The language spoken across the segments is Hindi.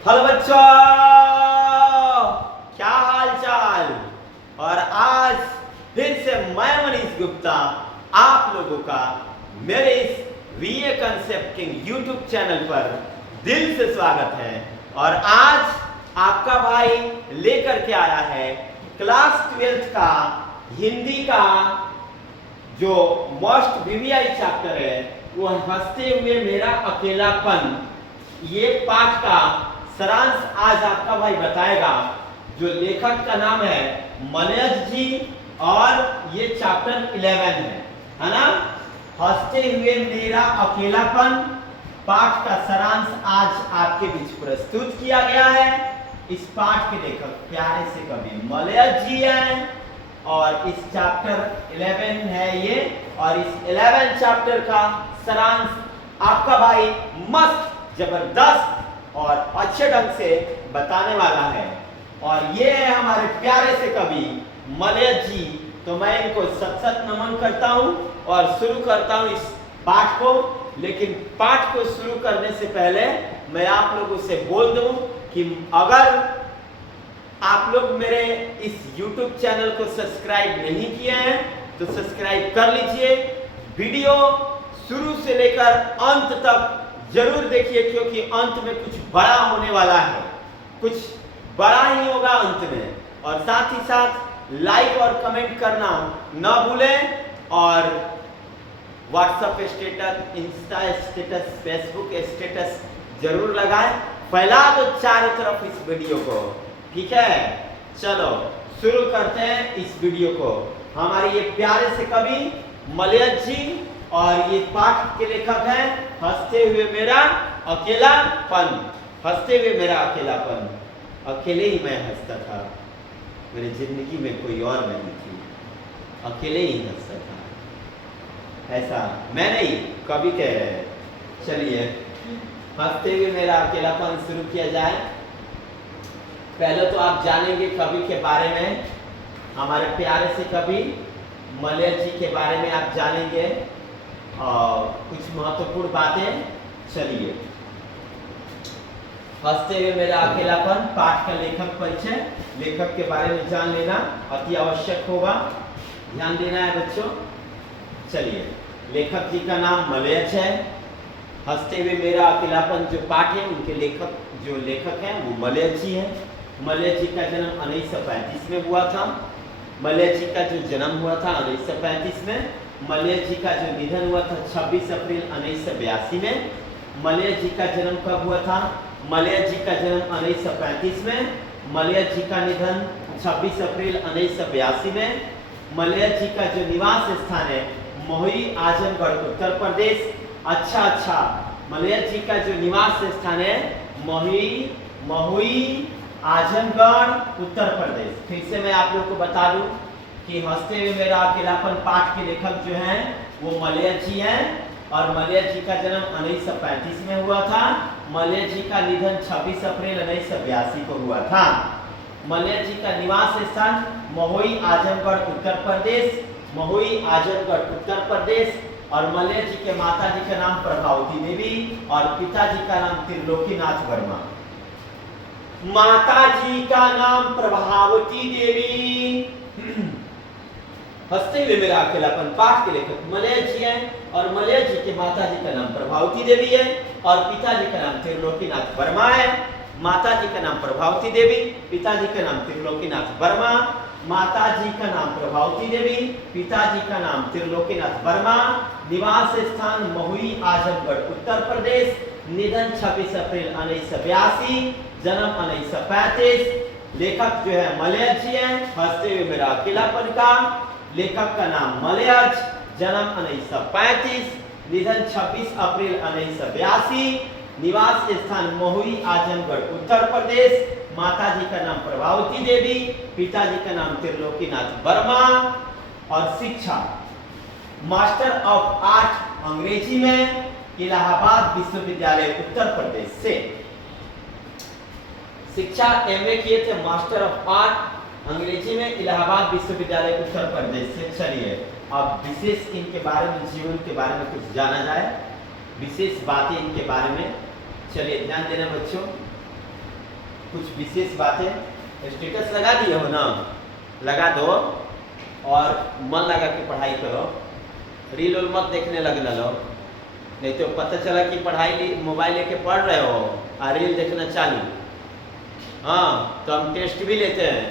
हेलो बच्चों, क्या हाल चाल। और आज फिर से मैं मनीष गुप्ता आप लोगों का मेरे इस वीए कंसेप्ट किंग यूट्यूब चैनल पर दिल से स्वागत है। और आज आपका भाई लेकर के आया है क्लास 12th का हिंदी का जो मोस्ट वीवीआई चैप्टर है, वो हंसते हुए मेरा अकेलापन, ये पाठ का सारांश आज आपका भाई बताएगा। जो लेखक का नाम है मलयज जी और ये चैप्टर 11 है ना। हंसते हुए मेरा अकेलापन पाठ का सारांश आज आपके बीच प्रस्तुत किया गया है। इस पाठ के लेखक प्यारे से कवि मलयज जी हैं और इस चैप्टर 11 है ये। और इस 11 चैप्टर का सारांश आपका भाई मस्त जबरदस्त और अच्छे ढंग से बताने वाला है। और ये है हमारे प्यारे से कवि मलयज जी। तो मैं इनको सत सत नमन करता हूं और शुरू करता हूं इस पाठ को। लेकिन पाठ को शुरू करने से पहले मैं आप लोगों से बोल दूं कि अगर आप लोग मेरे इस YouTube चैनल को सब्सक्राइब नहीं किए हैं तो सब्सक्राइब कर लीजिए। वीडियो शुरू से लेकर अंत तक जरूर देखिए, क्योंकि अंत में कुछ बड़ा होने वाला है, कुछ बड़ा ही होगा अंत में। और साथ ही साथ लाइक और कमेंट करना न भूलें। और WhatsApp status, Insta status, Facebook status जरूर लगाएं। फैला दो चारों तरफ इस वीडियो को, ठीक है। चलो शुरू करते हैं इस वीडियो को। हमारे ये प्यारे से कवि मलयज जी और ये पाठ के लेखक हैं हंसते हुए मेरा अकेलापन। हंसते हुए मेरा अकेलापन, अकेले ही मैं हंसता था, मेरी जिंदगी में कोई और नहीं थी, अकेले ही हंसता था। ऐसा मैं नहीं, कवि कह रहे हैं। चलिए हंसते हुए मेरा अकेलापन शुरू किया जाए। पहले तो आप जानेंगे कवि के बारे में, हमारे प्यारे से कवि मलयज जी के बारे में आप जानेंगे और कुछ महत्वपूर्ण बातें। चलिए हंसते हुए मेरा अकेलापन पाठ का लेखक परिचय। लेखक के बारे में जान लेना अति आवश्यक होगा, ध्यान देना है बच्चों। चलिए लेखक जी का नाम मलयज है। हंसते हुए मेरा अकेलापन जो पाठ है उनके लेखक हैं वो मलयज जी हैं। मलयज जी का जन्म 1935 में हुआ था। मलयज जी का जो जन्म हुआ था 1935 में। मलयज जी का जो निधन हुआ था 26 अप्रैल 1982 में। मलयज जी का जन्म कब हुआ था? मलयज जी का जन्म 1935 में। मलयज जी का निधन 26 अप्रैल 1982 में। मलयज जी का जो निवास स्थान है महुई आजमगढ़ उत्तर प्रदेश। अच्छा, मलयज जी का जो निवास स्थान है महुई आजमगढ़ उत्तर प्रदेश। फिर से मैं आप लोग को बता दूं कि हंसते हुए मेरा अकेलापन पाठ के लेखक जो हैं वो मलयज जी हैं। और मलयज जी का जन्म 1935 में हुआ था। मलयज जी का निधन 26 अप्रैल 1982 को हुआ था। मलयज जी का निवास स्थान महुई आजमगढ़ उत्तर प्रदेश। महुई आजमगढ़ उत्तर प्रदेश। और मलयज जी के माता जी का नाम प्रभावती देवी और पिताजी का नाम त्रिलोकीनाथ वर्मा। माता जी का नाम प्रभावती देवी। हंसते हुए मेरा अकेलापन पाठ के लेखक मलयज जी हैं और मलयज जी के माता जी का नाम प्रभावती देवी है और पिताजी का नाम त्रिलोकीनाथ वर्मा है। माता जी का नाम प्रभावती देवी, पिताजी का नाम त्रिलोकीनाथ वर्मा। माता जी का नाम प्रभावती देवी, पिताजी का नाम त्रिलोकीनाथ वर्मा। निवास स्थान महुई आजमगढ़ उत्तर प्रदेश। निधन 26 अप्रैल 1982, जन्म 1935। लेखक जो है मलयज जी हैं। हंसते हुए मेरा अकेलापन का लेखक का नाम मलयज, जन्म 1935, निधन 26 अप्रैल 1982। निवास स्थान महुई आजमगढ़ उत्तर प्रदेश। माता जी का नाम प्रभावती देवी, पिताजी का नाम त्रिलोकीनाथ वर्मा। और शिक्षा मास्टर ऑफ आर्ट अंग्रेजी में इलाहाबाद विश्वविद्यालय उत्तर प्रदेश से। शिक्षा एमए किए थे मास्टर ऑफ आर्ट अंग्रेजी में इलाहाबाद विश्वविद्यालय उत्तर प्रदेश से। चलिए अब विशेष इनके बारे में, जीवन के बारे में कुछ जाना जाए, विशेष बातें इनके बारे में। चलिए ध्यान देना बच्चों। कुछ विशेष बातें। स्टेटस लगा दिए हो ना, लगा दो और मन लगा के पढ़ाई करो। रील उल मत देखने लगना लो, नहीं तो पता चला कि पढ़ाई मोबाइल लेके पढ़ रहे हो और रील देखना चालू। हाँ, तो हम टेस्ट भी लेते हैं,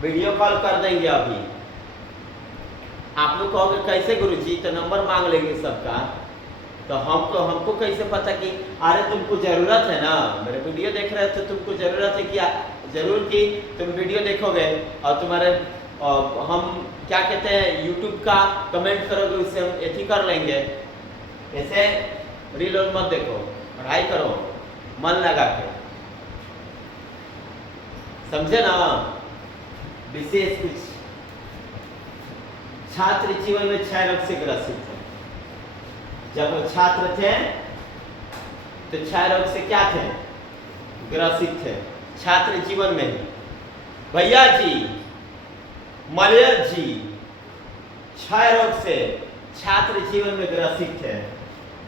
वीडियो कॉल कर देंगे अभी। आप लोग कहोगे कैसे गुरुजी, तो नंबर मांग लेंगे सबका, तो हमको कैसे पता कि अरे तुमको ज़रूरत है ना, मेरे वीडियो देख रहे हो तो तुमको ज़रूरत है कि ज़रूर कि तुम वीडियो देखोगे और तुम्हारे हम क्या कहते हैं यूट्यूब का कमेंट करोगे, उससे हम एथी कर लेंगे। ऐसे रील और मत देखो, पढ़ाई करो मन लगा के, समझे ना। विशेष कुछ छात्र जीवन में क्षय रोग से ग्रसित है। जब वो छात्र थे तो क्षय रोग से क्या थे, ग्रसित थे छात्र जीवन में ही। भैया जी, मलयज जी क्षय रोग से छात्र जीवन में ग्रसित थे।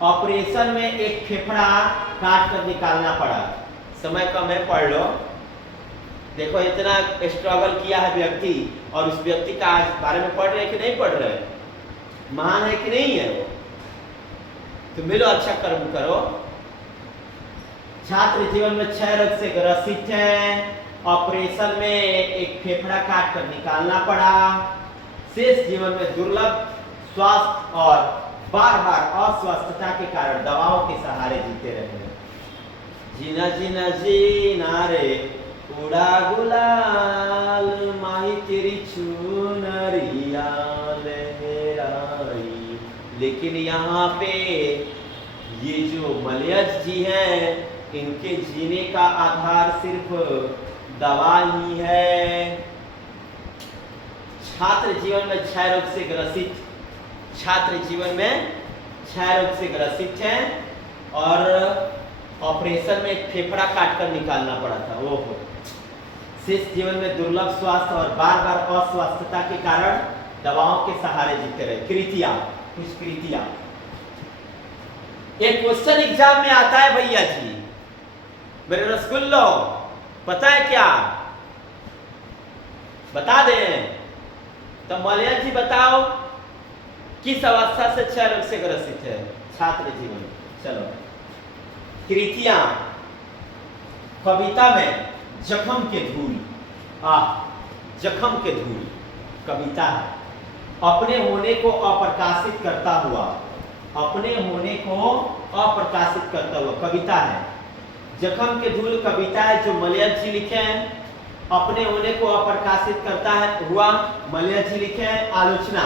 ऑपरेशन में एक फेफड़ा काट कर निकालना पड़ा। समय कम है, पढ़ लो। देखो इतना स्ट्रगल किया है व्यक्ति, और उस व्यक्ति का आज बारे में पढ़ रहे कि नहीं पढ़ रहे, महान है कि नहीं है वो। तो मिलो, अच्छा कर्म करो। छात्र जीवन में क्षय रोग से ग्रसित है, ऑपरेशन में एक फेफड़ा काट कर निकालना पड़ा। शेष जीवन में दुर्लभ स्वास्थ्य और बार बार अस्वस्थता के कारण दवाओं के सहारे जीते रहे। जीना जीना जीना रे उड़ा गुलाल, माही तेरी चुनरिया लहराई। लेकिन यहाँ पे ये जो मलयज जी हैं, इनके जीने का आधार सिर्फ दवा ही है। छात्र जीवन में क्षय रोग से ग्रसित, छात्र जीवन में क्षय रोग से ग्रसित हैं और ऑपरेशन में एक फेफड़ा काट कर निकालना पड़ा था। ओहो। शेष जीवन में दुर्लभ स्वास्थ्य और बार बार अस्वस्थता के कारण दवाओं के सहारे जीते रहे। कृतियां, कुछ कृतियां। एक क्वेश्चन एग्जाम में आता है भैया जी, मेरे रसगुल्लो, पता है क्या, बता दें तो मलयज जी बताओ किस अवस्था से क्षय रोग से ग्रसित है छात्र जीवन। चलो, कृतियां। कविता में जखम के धूल, जखम के धूल कविता है। अपने होने को अप्रकाशित करता हुआ, अपने होने को अप्रकाशित करता हुआ कविता है। जखम के धूल कविता है जो मलयज जी लिखे हैं। अपने होने को अप्रकाशित करता है हुआ मलयज जी लिखे हैं। आलोचना,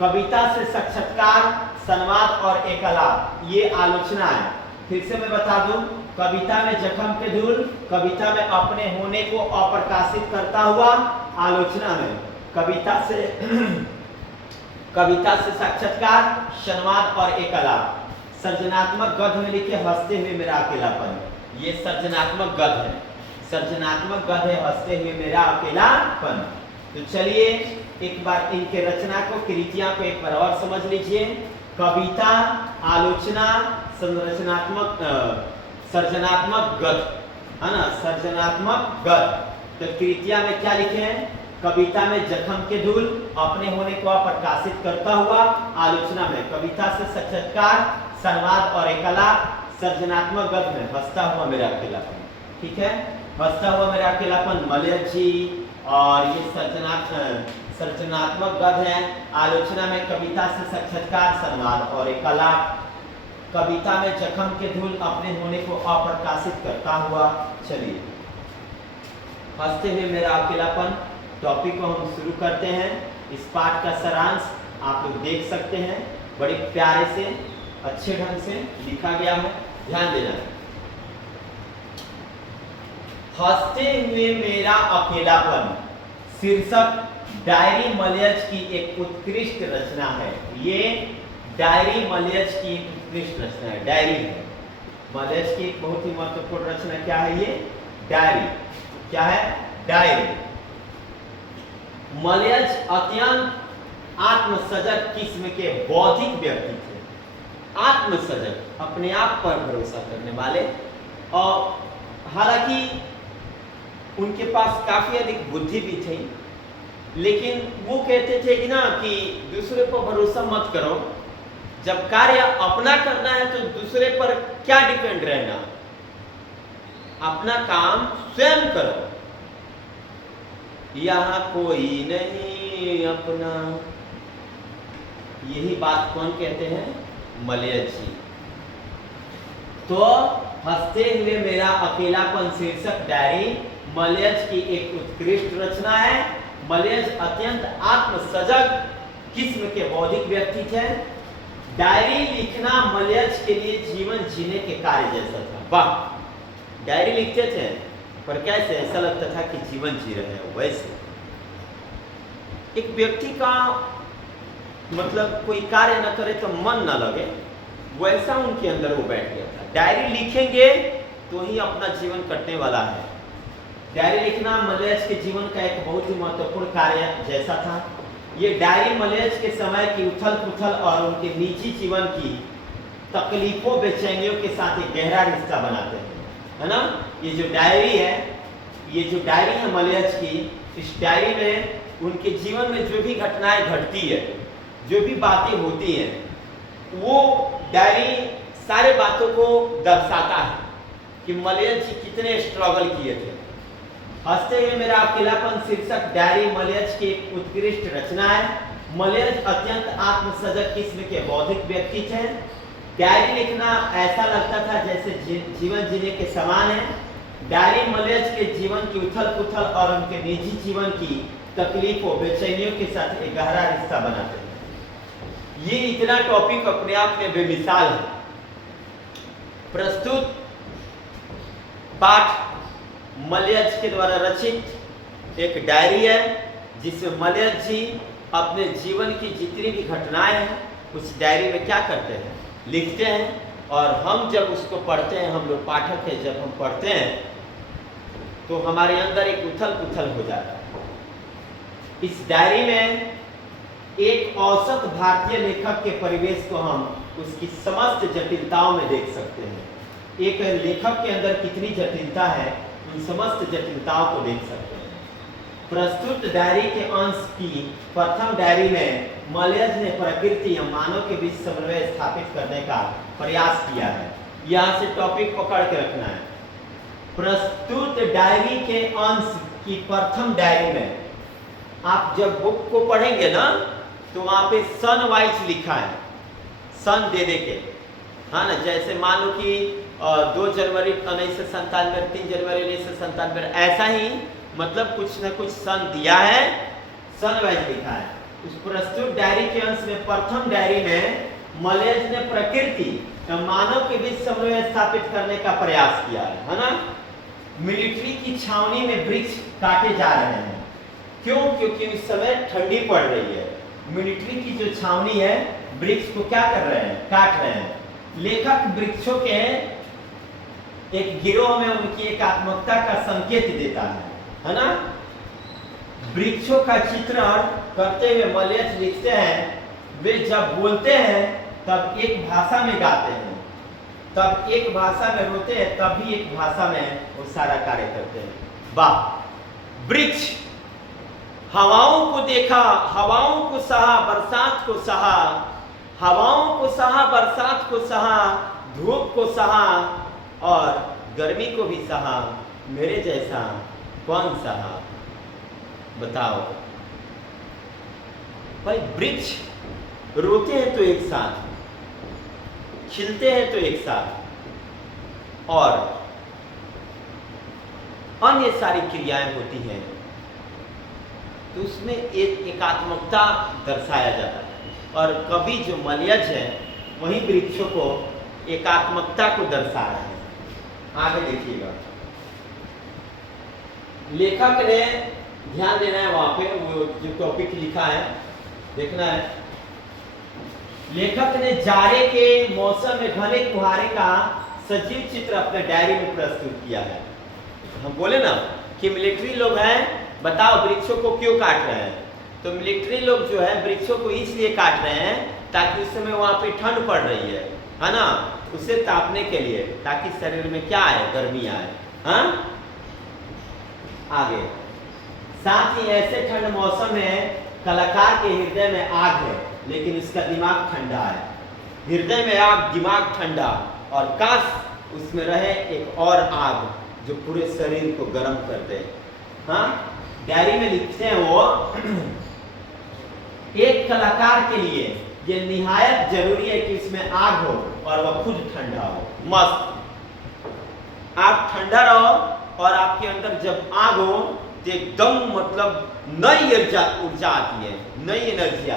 कविता से साक्षात्कार, संवाद और एकलाप, ये आलोचना है। फिर से मैं बता दूं, कविता में जखम के धूल, कविता में अपने होने को अप्रकाशित करता हुआ, आलोचना में कविता से साक्षात्कार, संवाद और एकलाप। सर्जनात्मक गद्य में लिखे हंसते हुए मेरा अकेलापन, ये सर्जनात्मक गद्य है। सर्जनात्मक गद्य है हंसते हुए मेरा अकेलापन। तो चलिए एक बार इनके रचना को, कृतियां को एक बार और समझ लीजिए। कविता, आलोचना, संरचनात्मक, सर्जनात्मक गद्य, है ना, सर्जनात्मक गद्य। तो कृतियां में क्या लिखे हैं, कविता में जखम के धूल, अपने होने को प्रकाशित करता हुआ। आलोचना में कविता से साक्षात्कार, संवाद और एकलाप। सर्जनात्मक गद्य में हंसता हुआ मेरा अकेलापन। ठीक है, हंसता हुआ मेरा अकेलापन मलयज जी, और ये सर्जनात्मक गद्य है। आलोचना में कविता से साक्षात्कार, संवाद और एकलाप। कविता में जखम के धूल, अपने होने को अप्रकाशित करता हुआ। चलिए, हंसते हुए मेरा अकेलापन टॉपिक को हम शुरू करते हैं। इस पाठ का सारांश आप लोग देख सकते हैं, बड़े प्यारे से अच्छे ढंग से लिखा गया है, ध्यान देना। हंसते हुए मेरा अकेलापन शीर्षक डायरी मलयज की एक उत्कृष्ट रचना है। ये डायरी मलयज की एक उत्कृष्ट रचना है, डायरी है। मलयज की एक बहुत ही महत्वपूर्ण रचना क्या है, ये डायरी। क्या है, डायरी। मलयज अत्यंत आत्मसजग किस्म के बौद्धिक व्यक्ति थे। आत्मसजग, अपने आप पर भरोसा करने वाले, और हालांकि उनके पास काफ़ी अधिक बुद्धि भी थी, लेकिन वो कहते थे कि ना कि दूसरे पर भरोसा मत करो, जब कार्य अपना करना है तो दूसरे पर क्या डिपेंड रहना, अपना काम स्वयं करो, यहाँ कोई नहीं अपना। यही बात कौन कहते हैं? मलयज जी। तो हंसते हुए मेरा अकेलापन शीर्षक डायरी मलयज की एक उत्कृष्ट रचना है। मलयज अत्यंत आत्मसजग किस्म के बौद्धिक व्यक्ति थे। डायरी लिखना मलयज के लिए जीवन जीने के कार्य जैसा था। वाह, डायरी लिखते थे पर कैसे? ऐसा लगता था कि जीवन जी रहे हैं। वैसे एक व्यक्ति का मतलब कोई कार्य न करे तो मन न लगे, वैसा उनके अंदर वो बैठ गया था। डायरी लिखेंगे तो ही अपना जीवन कटने वाला है। डायरी लिखना मलयज के जीवन का एक बहुत ही महत्वपूर्ण कार्य जैसा था। ये डायरी मलयज के समय की उथल पुथल और उनके निजी जीवन की तकलीफों बेचैनियों के साथ एक गहरा रिश्ता बनाते हैं, है ना। ये जो डायरी है मलयज की, इस डायरी में उनके जीवन में जो भी घटनाएं घटती है, जो भी बातें होती हैं, वो डायरी सारे बातों को दर्शाता है कि मलयज जी कितने स्ट्रगल किए थे। हंसते हुए मेरा अकेलापन शीर्षक डायरी मलयज की एक उत्कृष्ट रचना है। मलयज अत्यंत आत्मसजग किस्म के बौद्धिक व्यक्ति थे। डायरी लिखना ऐसा लगता था जैसे जीवन जीने के समान है। डायरी मलयज के जीवन की उथल पुथल और उनके निजी जीवन की तकलीफों बेचैनियों के साथ एक गहरा रिश्ता बनाते हैं। ये इतना टॉपिक अपने आप में बेमिसाल है। प्रस्तुत पाठ मलयज के द्वारा रचित एक डायरी है, जिसमें मलयज जी अपने जीवन की जितनी भी घटनाएं हैं उस डायरी में क्या करते हैं, लिखते हैं। और हम जब उसको पढ़ते हैं, हम लोग पाठक हैं, जब हम पढ़ते हैं तो हमारे अंदर एक उथल पुथल हो जाता है। इस डायरी में एक औसत भारतीय लेखक के परिवेश को हम उसकी समस्त जटिलताओं में देख सकते हैं। एक लेखक के अंदर कितनी जटिलता है, उन समस्त जटिलताओं को देख सकते हैं। प्रस्तुत डायरी के अंश की प्रथम डायरी में मलयज ने प्रकृति या मानव के बीच समन्वय स्थापित करने का प्रयास किया है। यहाँ से टॉपिक पकड़ के रखना है। प्रस्तुत डायरी के अंश की प्रथम डायरी में आप जब बुक को पढ़ेंगे ना, तो वहाँ पे सन वाइज लिखा है, सन दे दे के, हाँ ना। जैसे मान लो कि 2 जनवरी 1997, 3 जनवरी 1997, ऐसा ही मतलब कुछ ना कुछ सन दिया है, सन वाइज लिखा है। उस प्रस्तुत डायरी के अंश में प्रथम डायरी में मलयज ने प्रकृति और मानव के बीच समन्वय स्थापित करने का प्रयास किया है ना। मिलिट्री की छावनी में वृक्ष काटे जा रहे हैं। क्यों? क्योंकि उस समय ठंडी पड़ रही है। मिलिट्री की जो छावनी है, वृक्ष को क्या कर रहे हैं? काट रहे हैं। लेखक वृक्षों के एक गिरोह में उनकी एकात्मकता का संकेत देता है ना। वृक्षों का चित्रण करते हुए मलयज लिखते हैं, वे जब बोलते हैं तब एक भाषा में गाते हैं, तब एक भाषा में रोते हैं, तब भी एक भाषा में वो सारा कार्य करते हैं। वाह! वृक्ष हवाओं को देखा, हवाओं को सहा, बरसात को सहा, हवाओं को सहा, बरसात को सहा, धूप को सहा और गर्मी को भी सहा, मेरे जैसा कौन सहा? बताओ भाई। वृक्ष रोते हैं तो एक साथ, खिलते हैं तो एक साथ, और अन्य सारी क्रियाएं होती हैं तो उसमें एक एकात्मकता दर्शाया जाता है। और कवि जो मलयज है वही वृक्षों को एकात्मकता को दर्शा रहे हैं। आगे देखिएगा, लेखक ने ध्यान देना है, वहां पे वो जो टॉपिक लिखा है देखना है। लेखक ने जाड़े के मौसम में घने कुहारे का सजीव चित्र अपने डायरी में प्रस्तुत किया है। हम बोले ना कि मिलिट्री लोग हैं, बताओ वृक्षों को क्यों काट रहे हैं? तो मिलिट्री लोग जो है वृक्षों को इसलिए काट रहे हैं ताकि उस समय वहां पे ठंड पड़ रही है ना, उसे तापने के लिए, ताकि शरीर में क्या आए? गर्मी आए। हाँ, आगे। साथ ही ऐसे ठंड मौसम में कलाकार के हृदय में आग है, लेकिन उसका दिमाग ठंडा है। हृदय में आग, दिमाग ठंडा, और काश उसमें रहे एक और आग जो पूरे शरीर को गर्म कर दे। हाँ, डायरी में लिखते हैं वो, एक कलाकार के लिए ये निहायत जरूरी है कि इसमें आग हो और वह खुद ठंडा हो। मस्त, आप ठंडा रहो और आपके अंदर जब आग हो तो एकदम मतलब नई ऊर्जा आती है, नई एनर्जी आती है।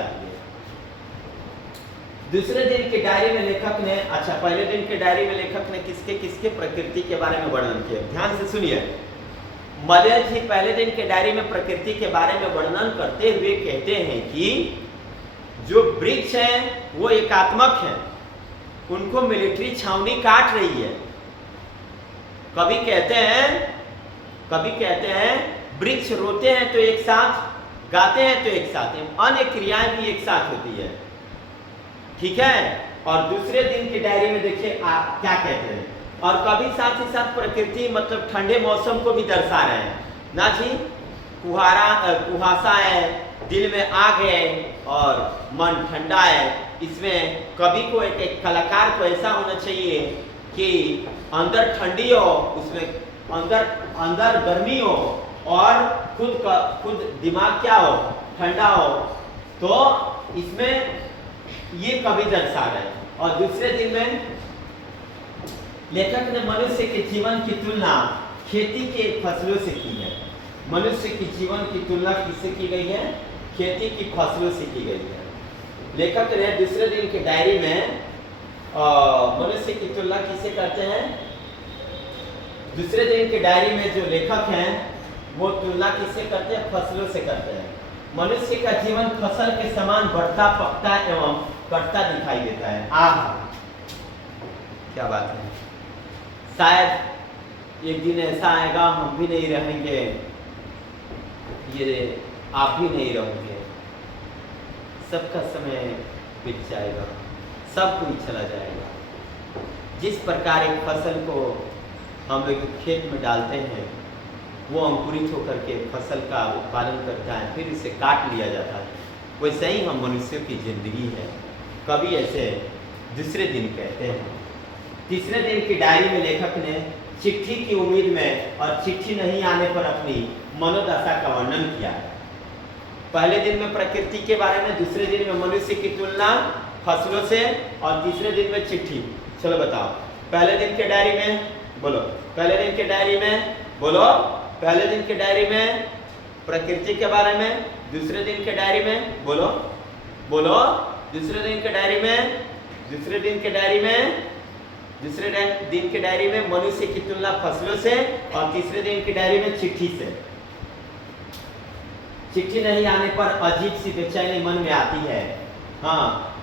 दूसरे दिन की डायरी में लेखक ने, अच्छा पहले दिन के डायरी में लेखक ने किसके किसके प्रकृति के बारे में वर्णन किया, ध्यान से सुनिए। मलय जी पहले दिन के डायरी में प्रकृति के बारे में वर्णन करते हुए कहते हैं कि जो वृक्ष हैं वो एकात्मक हैं, उनको मिलिट्री छावनी काट रही है। कभी कहते हैं वृक्ष रोते हैं तो एक साथ, गाते हैं तो एक साथ, अन्य क्रियाएं भी एक साथ होती है, ठीक है। और दूसरे दिन की डायरी में देखिए क्या कहते हैं, और कभी साथ ही साथ प्रकृति मतलब ठंडे मौसम को भी दर्शा रहे हैं ना जी। कुहासा है, दिल में आग है और मन ठंडा है। इसमें कवि को एक कलाकार को ऐसा होना चाहिए कि अंदर ठंडी हो, उसमें अंदर गर्मी हो और खुद दिमाग क्या हो, ठंडा हो। तो इसमें ये कवि दर्शा रहे हैं। और दूसरे दिन में लेखक ने मनुष्य के जीवन की तुलना खेती के फसलों से की है। मनुष्य की जीवन की तुलना किससे की गई है? खेती की फसलों से की गई है। लेखक ने दूसरे दिन की डायरी में मनुष्य की तुलना किससे करते हैं? दूसरे दिन की डायरी में जो लेखक हैं वो तुलना किससे करते हैं? फसलों से करते हैं। मनुष्य का जीवन फसल के समान बढ़ता, पकता एवं कटता दिखाई देता है। आह, क्या बात है। शायद एक दिन ऐसा आएगा हम भी नहीं रहेंगे, ये आप भी नहीं रहोगे, सबका समय बीत जाएगा, सब कोई चला जाएगा। जिस प्रकार एक फसल को हम लोग खेत में डालते हैं, वो अंकुरित होकर के फसल का उत्पादन करता है, फिर इसे काट लिया जाता है, वैसे ही हम मनुष्यों की जिंदगी है। कभी ऐसे दूसरे दिन कहते हैं। तीसरे दिन की डायरी में लेखक ने चिट्ठी की उम्मीद में और चिट्ठी नहीं आने पर अपनी मनोदशा का वर्णन किया है। पहले दिन में प्रकृति के बारे में, दूसरे दिन में मनुष्य की तुलना फसलों से, और तीसरे दिन में चिट्ठी। चलो बताओ, पहले दिन के डायरी में बोलो, पहले दिन के डायरी में बोलो, पहले दिन के डायरी में प्रकृति के बारे में, दूसरे दिन के डायरी में बोलो बोलो, दूसरे दिन के डायरी में, दूसरे दिन के डायरी में, दूसरे दिन के डायरी में मनुष्य की तुलना फसलों से, और तीसरे दिन की डायरी में चिट्ठी से। चिट्ठी नहीं आने पर अजीब सी बेचैनी मन में आती है। हाँ,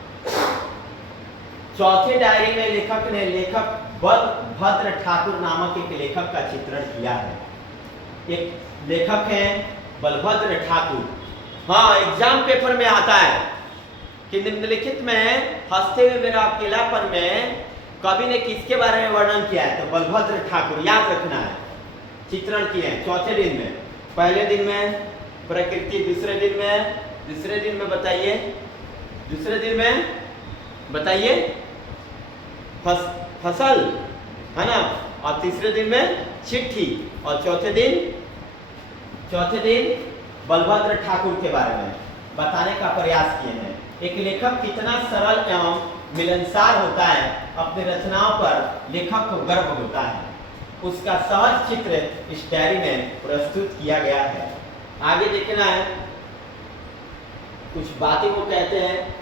चौथे डायरी में लेखक ने बलभद्र ठाकुर नामक एक लेखक का चित्रण किया है। एक लेखक हैं बलभद्र ठाकुर। हाँ, एग्जाम पेपर में आता है कि निम्नलिखित में हंसते हुए मेरा अकेलापन में कवि ने किसके बारे में वर्णन किया है? तो बलभद्र ठाकुर, याद रखना है। चित्रण किए हैं चौथे दिन में, पहले दिन में प्रकृति, दूसरे दिन में बताइए, दूसरे दिन में बताइए फसल, है ना, और तीसरे दिन में चिट्ठी, और चौथे दिन बलभद्र ठाकुर के बारे में बताने का प्रयास किए हैं। एक लेखक कितना सरल एवं मिलनसार होता है, अपने रचनाओं पर लेखक को गर्व होता है। उसका सहज चित्र इस डायरी में प्रस्तुत किया गया है। आगे देखना है, कुछ बातें वो कहते हैं।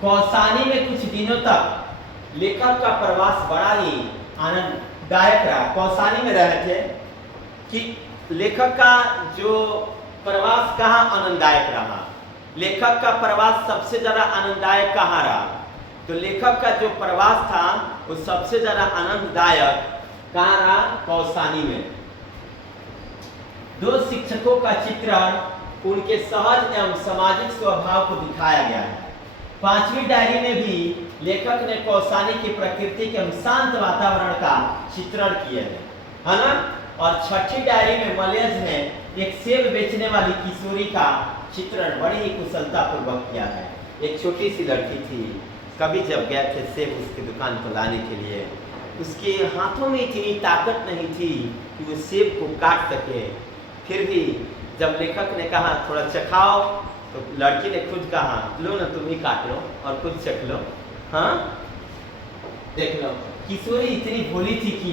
कौसानी में कुछ दिनों तक लेखक का प्रवास बड़ा ही आनंददायक रहा। कौसानी में रहे थे कि लेखक का जो प्रवास कहाँ आनंददायक रहा? लेखक का प्रवास सबसे ज्यादा आनंददायक कहाँ रहा? तो लेखक का जो प्रवास था वो सबसे ज्यादा आनंददायक कहाँ रहा? कौसानी में। दो शिक्षकों का चित्रण उनके सहज एवं सामाजिक स्वभाव को दिखाया गया है। 5वीं डायरी में भी लेखक ने कौसानी की प्रकृति के शांत वातावरण का चित्रण किया है ना। और 6ठी डायरी में मलयज ने एक सेब बेचने वाली किशोरी का चित्रण बड़ी ही कुशलता पूर्वक किया है। एक छोटी सी लड़की थी, कभी जब गए थे सेब उसकी दुकान पर लाने के लिए, उसके हाथों में इतनी ताकत नहीं थी कि वो सेब को काट सके। फिर भी जब लेखक ने कहा थोड़ा चखाओ, तो लड़की ने खुद कहा लो ना तुम ही काट लो और खुद चख लो। हाँ देख लो, किशोरी इतनी भोली थी कि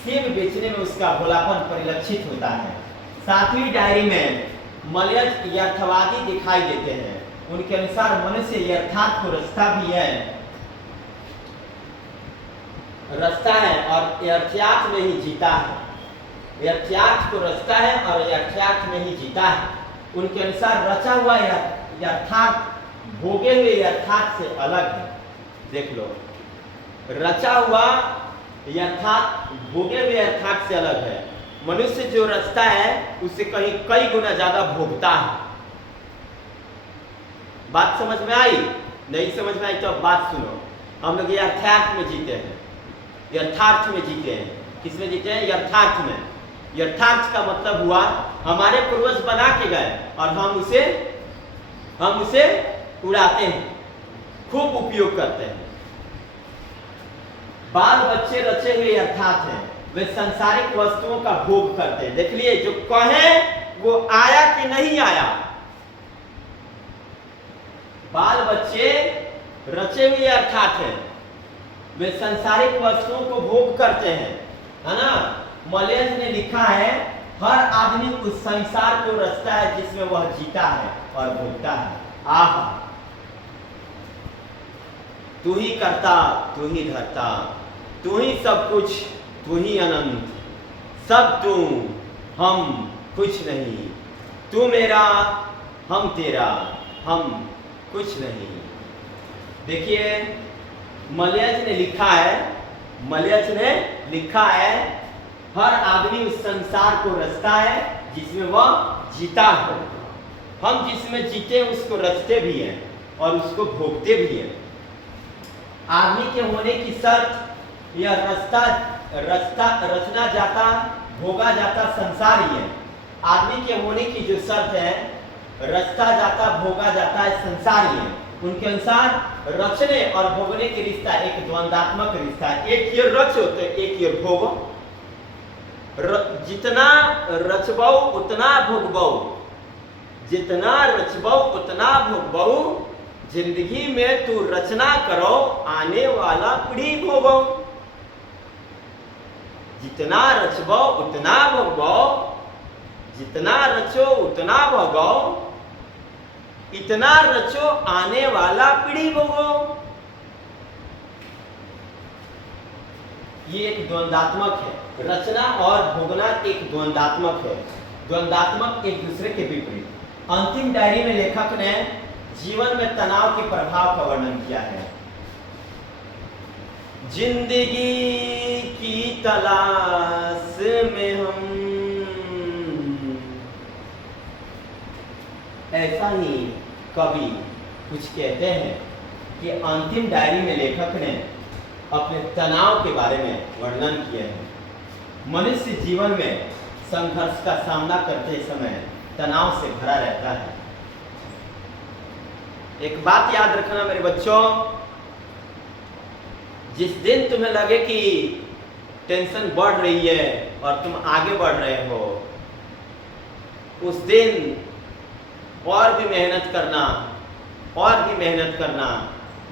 सेब बेचने में उसका भोलापन परिलक्षित होता है। 7वीं डायरी में मलयज यथार्थवादी दिखाई देते हैं। उनके अनुसार मनुष्य यथार्थ को रास्ता भी है, रास्ता है और यथार्थ में ही जीता है। यथार्थ को रास्ता है और यथार्थ में ही जीता है। उनके अनुसार रचा हुआ यथार्थ भोगे हुए यथार्थ से अलग है। देख लो, रचा हुआ यथार्थ भोगे हुए यथार्थ से अलग है। मनुष्य जो रचता है उससे कहीं कई गुना ज्यादा भोगता है। बात समझ में आई? नहीं समझ में आई तो अब बात सुनो। हम लोग यथार्थ में जीते हैं, यथार्थ में जीते हैं। किसमें जीते हैं? यथार्थ में। यथार्थ का मतलब हुआ हमारे पूर्वज बना के गए और हम उसे उड़ाते हैं, खूब उपयोग करते हैं। बाल बच्चे रचे हुए यथार्थ हैं, वे सांसारिक वस्तुओं का भोग करते हैं। देख लिए, जो कहे वो आया कि नहीं आया। बाल बच्चे रचे हुए अर्थात हैं, वे सांसारिक वस्तुओं को भोग करते हैं, है ना। मलयज ने लिखा है हर आदमी उस संसार को रचता है जिसमें वह जीता है और भोगता है। आह, तू ही करता, तू ही धरता, तू ही सब कुछ, तू ही अनंत, सब तू, हम कुछ नहीं। तू मेरा, हम तेरा, हम कुछ नहीं। देखिए, मलयज ने लिखा है हर आदमी उस संसार को रचता है जिसमें वह जीता है। हम जिसमें जीते उसको रचते भी हैं और उसको भोगते भी हैं। आदमी के होने की शर्त यह रचना जाता भोगा जाता संसार ही है। आदमी के होने की जो शर्त है, रचता जाता भोगा जाता है संसार ही है। उनके अनुसार रचने और भोगने के रिश्ता एक द्वंदात्मक रिश्ता है। एक ये रच होते, एक ये भोगो। जितना रचबो उतना भोगबो, जितना रचबो उतना भोगबो। जिंदगी में तू रचना करो, आने वाला पीढ़ी भोगो। जितना रचबो उतना भोगबो, जितना रचो उतना भोगो। इतना रचो, आने वाला पीढ़ी भोगो। ये एक द्वंदात्मक है। रचना और भोगना एक द्वंदात्मक है, द्वंदात्मक एक दूसरे के विपरीत। अंतिम डायरी में लेखक ने जीवन में तनाव के प्रभाव का वर्णन किया है। जिंदगी की तलाश में हम, ऐसा ही कवि कुछ कहते हैं कि अंतिम डायरी में लेखक ने अपने तनाव के बारे में वर्णन किया है। मनुष्य जीवन में संघर्ष का सामना करते समय तनाव से भरा रहता है। एक बात याद रखना मेरे बच्चों, जिस दिन तुम्हें लगे कि टेंशन बढ़ रही है और तुम आगे बढ़ रहे हो, उस दिन और भी मेहनत करना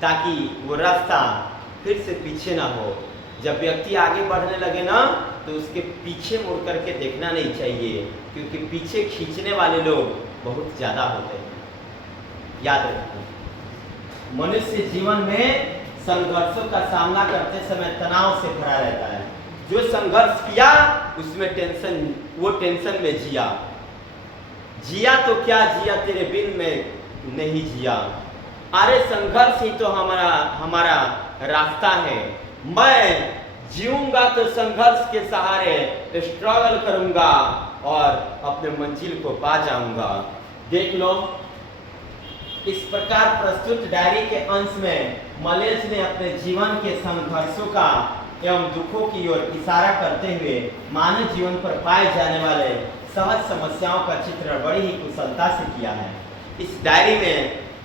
ताकि वो रास्ता फिर से पीछे ना हो। जब व्यक्ति आगे बढ़ने लगे ना, तो उसके पीछे मुड़ करके देखना नहीं चाहिए, क्योंकि पीछे खींचने वाले लोग बहुत ज्यादा होते हैं। याद रखो, मनुष्य जीवन में संघर्षों का सामना करते समय तनाव से भरा रहता है। जो संघर्ष किया उसमें वो टेंशन में जिया तो क्या जिया, तेरे बिन में नहीं जिया। अरे संघर्ष ही तो हमारा रास्ता है। मैं जीऊंगा तो संघर्ष के सहारे स्ट्रगल करूंगा और अपने मंजिल को पा जाऊंगा। देख लो, इस प्रकार प्रस्तुत डायरी के अंश में मलेच ने अपने जीवन के संघर्षों का एवं दुखों की ओर इशारा करते हुए मानव जीवन पर पाए जाने वाले सहज समस्याओं का चित्रण बड़ी ही कुशलता से किया है। इस डायरी में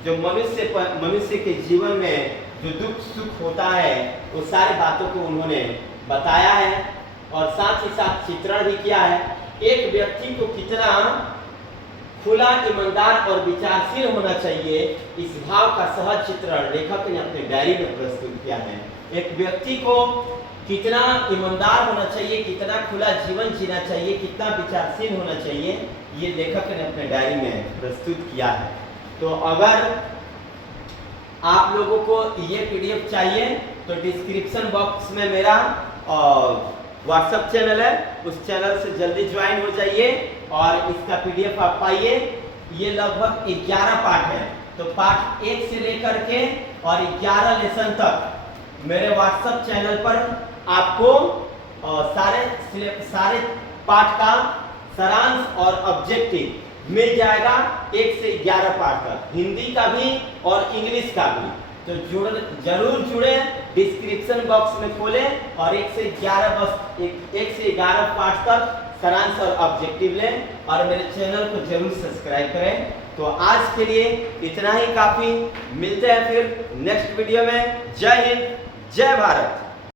जो मनुष्य के जीवन में जो दुख सुख होता है वो सारी बातों को उन्होंने बताया है और साथ ही साथ चित्रण भी किया है। एक व्यक्ति को कितना खुला, ईमानदार और विचारशील होना चाहिए, इस भाव का सहज चित्रण लेखक ने अपने डायरी में प्रस्तुत किया है। एक व्यक्ति को कितना ईमानदार होना चाहिए, कितना खुला जीवन जीना चाहिए, कितना विचारशील होना चाहिए, ये लेखक ने अपने डायरी में प्रस्तुत किया है। तो अगर आप लोगों को ये पीडीएफ चाहिए तो डिस्क्रिप्शन बॉक्स में मेरा व्हाट्सएप चैनल है, उस चैनल से जल्दी ज्वाइन हो जाइए और इसका पीडीएफ आप पाइए। ये लगभग 11 पार्ट है, तो पार्ट 1 से लेकर के और 11 लेसन तक मेरे व्हाट्सएप चैनल पर आपको सारे पार्ट का सारांश और ऑब्जेक्टिव मिल जाएगा। 1 से 11 पार्ट तक, हिंदी का भी और इंग्लिश का भी। तो जरूर जुड़े, डिस्क्रिप्शन बॉक्स में खोलें और 1 से 11 पार्ट तक सारांश और ऑब्जेक्टिव लें और मेरे चैनल को जरूर सब्सक्राइब करें। तो आज के लिए इतना ही काफी। मिलते हैं फिर नेक्स्ट वीडियो में। जय हिंद, जय भारत।